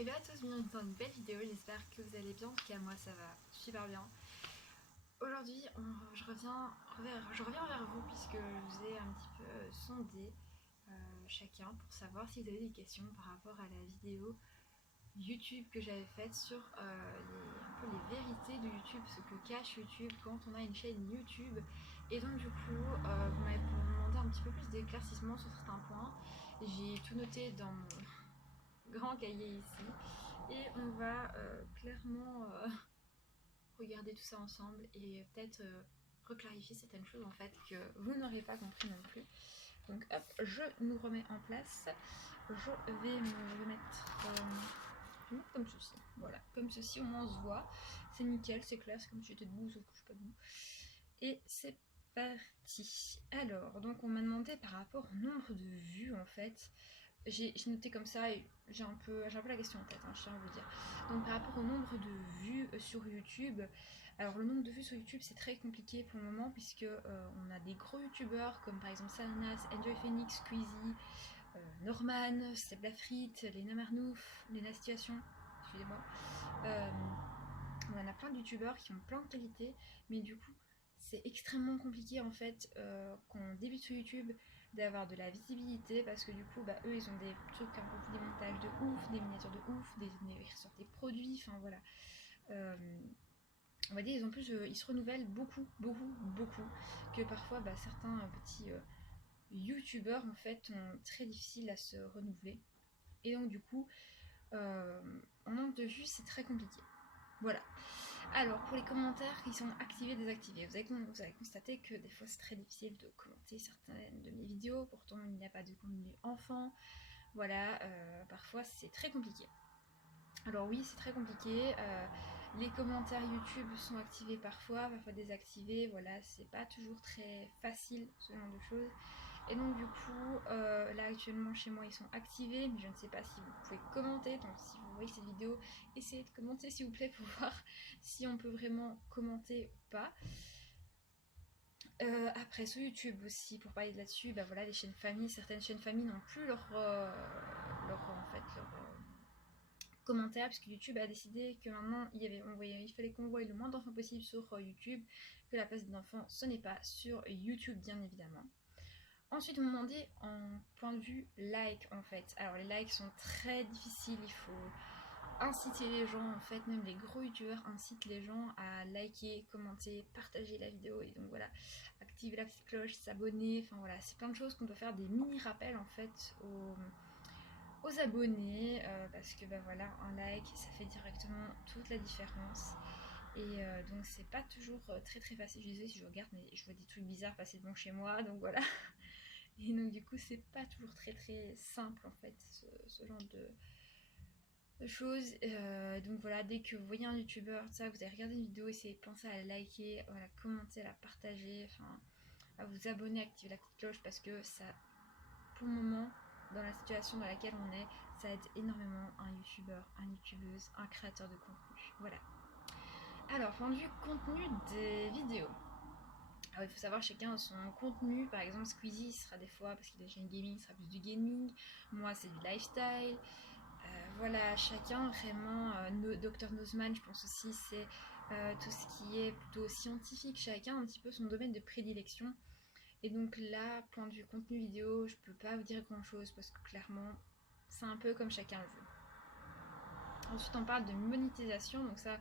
Hello à tous, bienvenue dans une belle vidéo, j'espère que vous allez bien, en tout cas moi ça va super bien. Aujourd'hui je reviens vers vous puisque je vous ai un petit peu sondé chacun pour savoir si vous avez des questions par rapport à la vidéo YouTube que j'avais faite sur un peu les vérités de YouTube, ce que cache YouTube quand on a une chaîne YouTube. Et donc du coup vous m'avez demandé un petit peu plus d'éclaircissement sur certains points. J'ai tout noté dans mon grand cahier ici et on va clairement regarder tout ça ensemble et peut-être reclarifier certaines choses en fait que vous n'aurez pas compris non plus. Donc hop, je nous remets en place. Je vais me mettre comme ceci. Voilà, comme ceci, au moins on se voit. C'est nickel, c'est clair, c'est comme si j'étais debout, sauf que je suis pas debout. Et c'est parti. Alors, donc on m'a demandé par rapport au nombre de vues en fait. J'ai noté comme ça et j'ai un peu la question en tête, je tiens à vous dire. Donc par rapport au nombre de vues sur YouTube, alors le nombre de vues sur YouTube c'est très compliqué pour le moment puisque on a des gros youtubeurs comme par exemple Sananas, Enjoy Phoenix, Squeezie, Norman, Step la Frite, Lena Marnouf, Lena Situation, excusez-moi. On en a plein de youtubeurs qui ont plein de qualités, mais du coup c'est extrêmement compliqué en fait quand on débute sur YouTube d'avoir de la visibilité parce que du coup eux ils ont des trucs un peu des montages de ouf, des miniatures de ouf, ils ressortent des produits, enfin voilà. On va dire ils se renouvellent beaucoup que parfois certains petits youtubeurs en fait ont très difficile à se renouveler et donc du coup en nombre de vues c'est très compliqué. Voilà. Alors, pour les commentaires qui sont activés, désactivés, vous avez constaté que des fois c'est très difficile de commenter certaines de mes vidéos, pourtant il n'y a pas de contenu enfant. Voilà, parfois c'est très compliqué. Alors oui, c'est très compliqué. Les commentaires YouTube sont activés parfois désactivés. Voilà, c'est pas toujours très facile ce genre de choses. Et donc du coup, là actuellement chez moi ils sont activés, mais je ne sais pas si vous pouvez commenter. Donc si vous voyez cette vidéo, essayez de commenter s'il vous plaît pour voir si on peut vraiment commenter ou pas. Après sur YouTube aussi, pour parler de là-dessus, voilà, les chaînes famille, certaines chaînes famille n'ont plus leur commentaires puisque YouTube a décidé que maintenant il fallait qu'on voie le moins d'enfants possible sur YouTube, que la place des enfants ce n'est pas sur YouTube bien évidemment. Ensuite, on m'a demandé en point de vue like en fait. Alors les likes sont très difficiles, il faut inciter les gens en fait, même les gros youtubeurs incitent les gens à liker, commenter, partager la vidéo et donc voilà, activer la petite cloche, s'abonner, enfin voilà, c'est plein de choses qu'on doit faire des mini rappels en fait aux abonnés parce que voilà, un like ça fait directement toute la différence. Et donc c'est pas toujours très facile. Je disais si je regarde mais je vois des trucs bizarres passer devant chez moi donc voilà. Et donc du coup c'est pas toujours très simple en fait ce genre de choses. Donc voilà, dès que vous voyez un youtubeur, ça, vous allez regarder une vidéo, essayez de penser à la liker, à la commenter, à la partager, enfin à vous abonner, activer la petite cloche parce que ça, pour le moment, dans la situation dans laquelle on est, ça aide énormément un youtubeur, une youtubeuse, un créateur de contenu. Voilà. Alors, point de vue contenu des vidéos. Alors, il faut savoir chacun son contenu. Par exemple, Squeezie sera des fois, parce qu'il est déjà une gaming, sera plus du gaming. Moi, c'est du lifestyle. Voilà, chacun vraiment. Dr Nozman, je pense aussi, c'est tout ce qui est plutôt scientifique. Chacun a un petit peu son domaine de prédilection. Et donc là, point de vue contenu vidéo, je peux pas vous dire grand chose parce que clairement, c'est un peu comme chacun le veut. Ensuite, on parle de monétisation. Donc ça,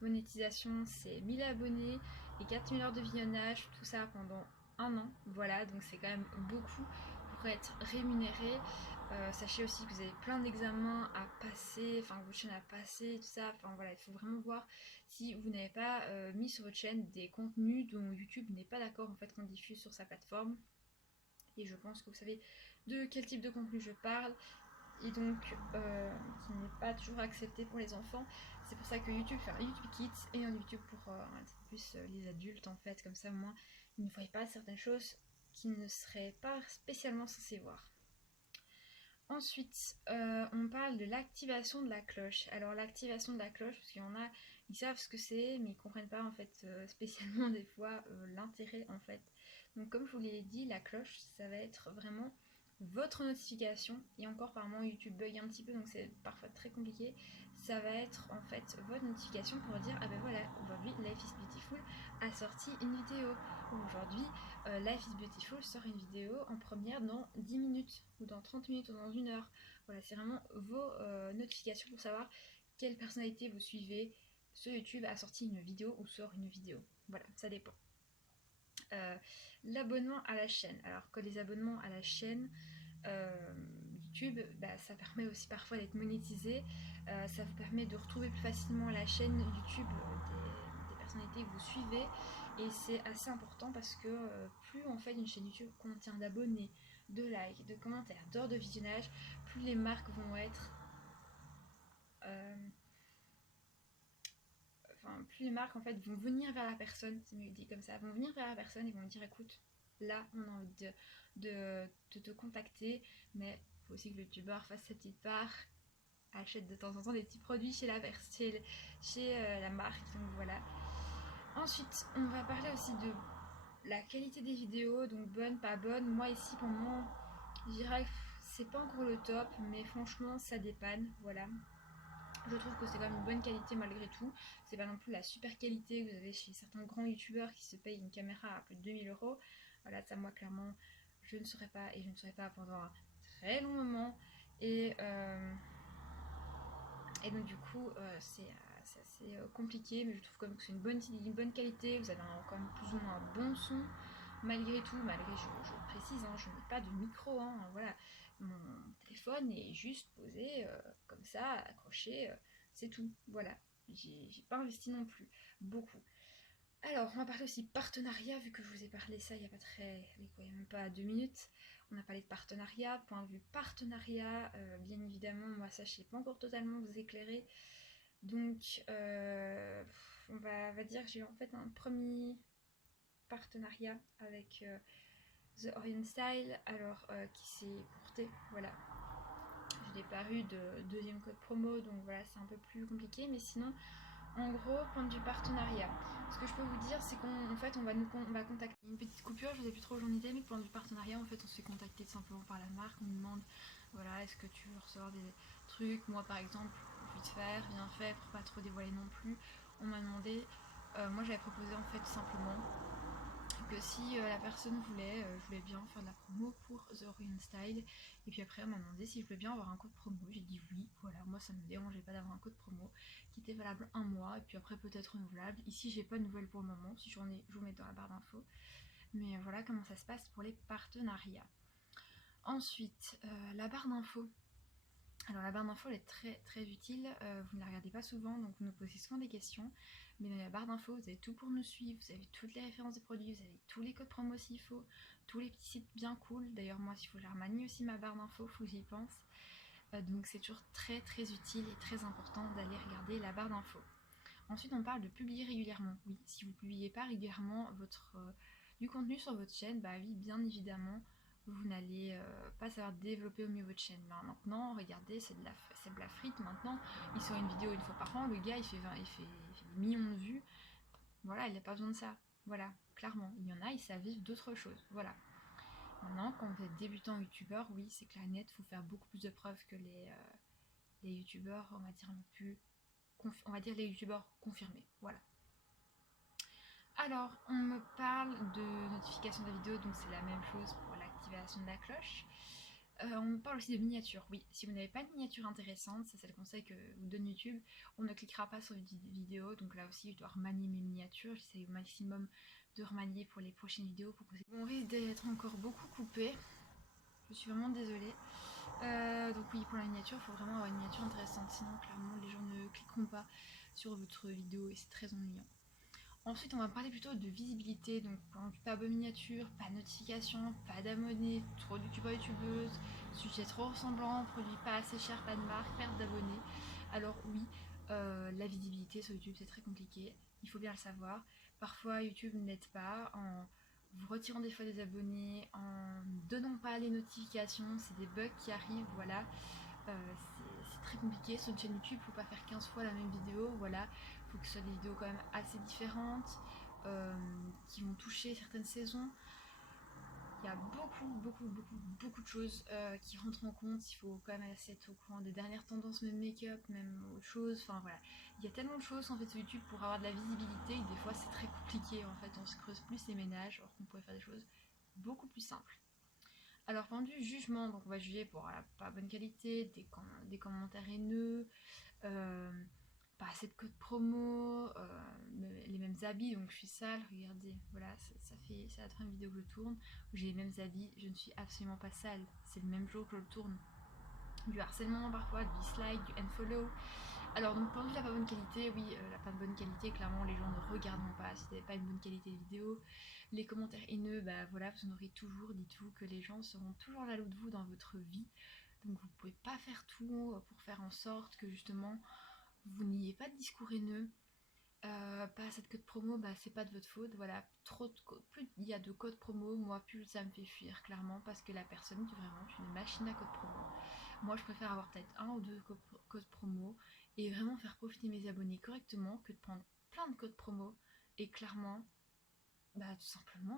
monétisation, c'est 1000 abonnés et 4000 heures de visionnage, tout ça pendant un an. Voilà, donc c'est quand même beaucoup pour être rémunéré. Sachez aussi que vous avez plein d'examens à passer, enfin votre chaîne à passer, tout ça. Enfin voilà, il faut vraiment voir si vous n'avez pas mis sur votre chaîne des contenus dont YouTube n'est pas d'accord en fait qu'on diffuse sur sa plateforme. Et je pense que vous savez de quel type de contenu je parle et donc qui n'est pas toujours accepté pour les enfants. C'est pour ça que YouTube fait un YouTube Kids et un YouTube pour plus les adultes en fait, comme ça au moins ils ne voient pas certaines choses qu'ils ne seraient pas spécialement censés voir. Ensuite, on parle de l'activation de la cloche. Alors l'activation de la cloche, parce qu'il y en a, ils savent ce que c'est, mais ils comprennent pas en fait spécialement des fois l'intérêt en fait. Donc comme je vous l'ai dit, la cloche, ça va être vraiment votre notification, et encore par moment YouTube bug un petit peu donc c'est parfois très compliqué, ça va être en fait votre notification pour dire ah ben voilà, aujourd'hui Life is Beautiful a sorti une vidéo, ou aujourd'hui Life is Beautiful sort une vidéo en première dans 10 minutes, ou dans 30 minutes, ou dans 1 heure. Voilà, c'est vraiment vos notifications pour savoir quelle personnalité vous suivez. Ce YouTube a sorti une vidéo ou sort une vidéo. Voilà, ça dépend. L'abonnement à la chaîne. Alors que les abonnements à la chaîne YouTube, ça permet aussi parfois d'être monétisé. Ça vous permet de retrouver plus facilement la chaîne YouTube des personnalités que vous suivez. Et c'est assez important parce que plus en fait une chaîne YouTube contient d'abonnés, de likes, de commentaires, d'heures de visionnage, plus les marques vont être... plus les marques en fait vont venir vers la personne, c'est mieux dit comme ça, vont venir vers la personne et vont me dire écoute, là on a envie de te contacter, mais il faut aussi que le youtubeur fasse sa petite part, achète de temps en temps des petits produits chez la marque, donc voilà. Ensuite, on va parler aussi de la qualité des vidéos, donc bonne, pas bonne. Moi ici pour moi, je dirais que c'est pas encore le top, mais franchement ça dépanne, voilà. Je trouve que c'est quand même une bonne qualité malgré tout. C'est pas non plus la super qualité que vous avez chez certains grands youtubeurs qui se payent une caméra à plus de 2000 €. Voilà, ça moi clairement je ne saurais pas, et je ne saurais pas pendant un très long moment. Et donc du coup c'est assez compliqué, mais je trouve quand même que c'est une bonne qualité. Vous avez quand même plus ou moins un bon son. Malgré tout, je précise, hein, je n'ai pas de micro, hein, voilà. Mon téléphone est juste posé comme ça, accroché, c'est tout, voilà. J'ai pas investi non plus, beaucoup. Alors, on va parler aussi partenariat, vu que je vous ai parlé ça il n'y a pas il y a même pas 2 minutes. On a parlé de partenariat, point de vue partenariat, bien évidemment, moi ça je sais pas encore totalement vous éclairer. Donc, on va dire que j'ai en fait un premier partenariat avec The Orient Style, alors qui s'est courté, voilà. Je n'ai pas eu de deuxième code promo, donc voilà, c'est un peu plus compliqué, mais sinon, en gros, point de vue partenariat, ce que je peux vous dire, c'est qu'en fait, on va contacter une petite coupure, je ne sais plus trop où j'en étais, mais point de vue partenariat, en fait, on se fait contacter tout simplement par la marque, on nous demande, voilà, est-ce que tu veux recevoir des trucs, moi par exemple, vite faire, bien fait, pour pas trop dévoiler non plus, on m'a demandé, moi j'avais proposé en fait tout simplement que si la personne voulait, je voulais bien faire de la promo pour The Orient Style, et puis après elle m'a demandé si je voulais bien avoir un code promo, j'ai dit oui, voilà, moi ça me dérangeait pas d'avoir un code promo qui était valable 1 mois, et puis après peut-être renouvelable. Ici j'ai pas de nouvelles pour le moment, si j'en ai, je vous mets dans la barre d'infos, mais voilà comment ça se passe pour les partenariats. Ensuite, la barre d'infos. Alors la barre d'infos elle est très très utile, vous ne la regardez pas souvent, donc vous nous posez souvent des questions, mais dans la barre d'infos vous avez tout pour nous suivre, vous avez toutes les références des produits, vous avez tous les codes promo s'il faut, tous les petits sites bien cool. D'ailleurs moi s'il faut je la remanie aussi ma barre d'infos, faut que j'y pense. Donc c'est toujours très très utile et très important d'aller regarder la barre d'infos. Ensuite on parle de publier régulièrement. Oui, si vous ne publiez pas régulièrement du contenu sur votre chaîne, bah oui bien évidemment vous n'allez pas savoir développer au mieux votre chaîne. Ben, maintenant, regardez, c'est de la frite. Maintenant, il sort une vidéo 1 fois par an, le gars il fait des millions de vues. Voilà, il n'a pas besoin de ça. Voilà, clairement. Il y en a, ils savent vivre d'autres choses. Voilà. Maintenant, quand vous êtes débutant youtubeur, oui, c'est clair net, il faut faire beaucoup plus de preuves que les youtubeurs, on va dire les youtubeurs confirmés. Voilà. Alors, on me parle de notification de la vidéo, donc c'est la même chose pour l'activation de la cloche. On me parle aussi de miniatures. Oui, si vous n'avez pas de miniature intéressante, ça c'est le conseil que vous donne YouTube, on ne cliquera pas sur une vidéo, donc là aussi je dois remanier mes miniatures, j'essaie au maximum de remanier pour les prochaines vidéos. On risque d'être encore beaucoup coupé, je suis vraiment désolée. Donc oui, pour la miniature, il faut vraiment avoir une miniature intéressante, sinon clairement les gens ne cliqueront pas sur votre vidéo et c'est très ennuyant. Ensuite, on va parler plutôt de visibilité, donc pas de miniature, pas de notification, pas d'abonnés, trop de youtubeurs youtubeuses, sujet trop ressemblant, produit pas assez cher, pas de marque, perte d'abonnés. Alors oui, la visibilité sur YouTube c'est très compliqué, il faut bien le savoir. Parfois YouTube n'aide pas en vous retirant des fois des abonnés, en donnant pas les notifications, c'est des bugs qui arrivent, voilà. C'est très compliqué sur une chaîne YouTube, faut pas faire 15 fois la même vidéo, voilà. Faut que ce soit des vidéos quand même assez différentes, qui vont toucher certaines saisons. Il y a beaucoup de choses qui rentrent en compte. Il faut quand même assez être au courant des dernières tendances, même make-up, même autre chose. Enfin voilà, il y a tellement de choses en fait sur YouTube pour avoir de la visibilité que des fois c'est très compliqué. En fait, on se creuse plus les ménages alors qu'on pourrait faire des choses beaucoup plus simples. Alors, point de vue jugement, donc on va juger pour la pas bonne qualité, des commentaires haineux, euh, pas assez de codes promo, les mêmes habits, donc je suis sale, regardez, voilà, ça va être une vidéo que je tourne, où j'ai les mêmes habits, je ne suis absolument pas sale, c'est le même jour que je le tourne. Du harcèlement parfois, du dislike, du unfollow. Alors donc point de vue la pas bonne qualité, oui, la pas de bonne qualité, clairement les gens ne regarderont pas si vous n'avez pas une bonne qualité de vidéo. Les commentaires haineux, bah voilà, vous en aurez toujours, dites-vous que les gens seront toujours jaloux de vous dans votre vie. Donc vous pouvez pas faire tout pour faire en sorte que justement vous n'ayez pas de discours haineux. Pas assez de code promo, bah c'est pas de votre faute. Voilà, plus il y a de codes promo, moi plus ça me fait fuir clairement parce que la personne est vraiment une machine à code promo. Moi je préfère avoir peut-être un ou deux codes promo et vraiment faire profiter mes abonnés correctement que de prendre plein de codes promo et clairement bah tout simplement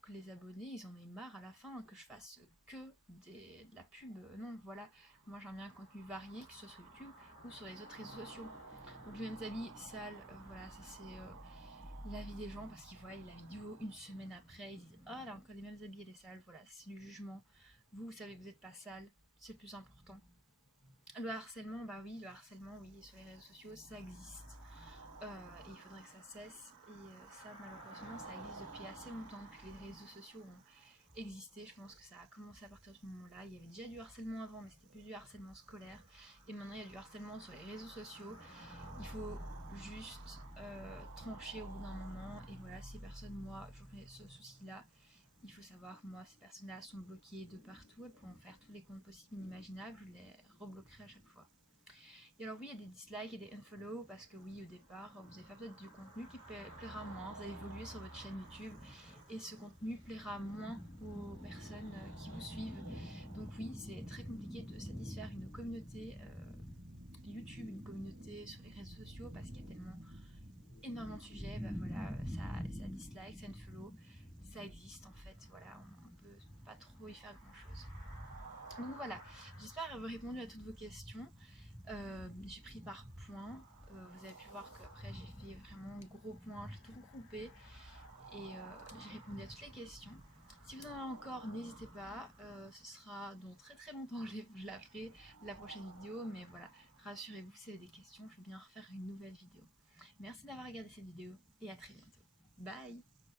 que les abonnés ils en aient marre à la fin que je fasse que de la pub. Non voilà, moi j'aime bien un contenu varié que ce soit sur YouTube ou sur les autres réseaux sociaux. Donc les mêmes habits sales, voilà ça c'est l'avis des gens parce qu'ils voient la vidéo une semaine après, ils disent oh elle a encore les mêmes habits, elle est sale, voilà c'est du jugement. Vous savez que vous n'êtes pas sale, c'est le plus important. Le harcèlement, bah oui, le harcèlement, oui, sur les réseaux sociaux, ça existe. Et il faudrait que ça cesse. Et ça, malheureusement, ça existe depuis assez longtemps, depuis que les réseaux sociaux ont existé. Je pense que ça a commencé à partir de ce moment-là. Il y avait déjà du harcèlement avant, mais c'était plus du harcèlement scolaire. Et maintenant, il y a du harcèlement sur les réseaux sociaux. Il faut juste trancher au bout d'un moment. Et voilà, ces personnes, moi, j'aurais ce souci-là. Il faut savoir que moi, ces personnes-là sont bloquées de partout. Elles pourront faire tous les comptes possibles et inimaginables. Je les rebloquerai à chaque fois. Et alors oui, il y a des dislikes et des unfollow parce que oui, au départ, vous avez fait peut-être du contenu qui plaira moins, vous allez évoluer sur votre chaîne YouTube et ce contenu plaira moins aux personnes qui vous suivent. Donc oui, c'est très compliqué de satisfaire une communauté YouTube, une communauté sur les réseaux sociaux parce qu'il y a tellement énormément de sujets, bah voilà, ça dislike, ça unfollow, ça existe en fait, voilà, on peut pas trop y faire grand chose. Donc voilà, j'espère avoir répondu à toutes vos questions. J'ai pris par points. Vous avez pu voir qu'après j'ai fait vraiment gros points, j'ai tout regroupé et j'ai répondu à toutes les questions. Si vous en avez encore, n'hésitez pas. Ce sera dans très longtemps que je la ferai la prochaine vidéo, mais voilà, rassurez-vous, si vous avez des questions, je vais bien refaire une nouvelle vidéo. Merci d'avoir regardé cette vidéo et à très bientôt. Bye!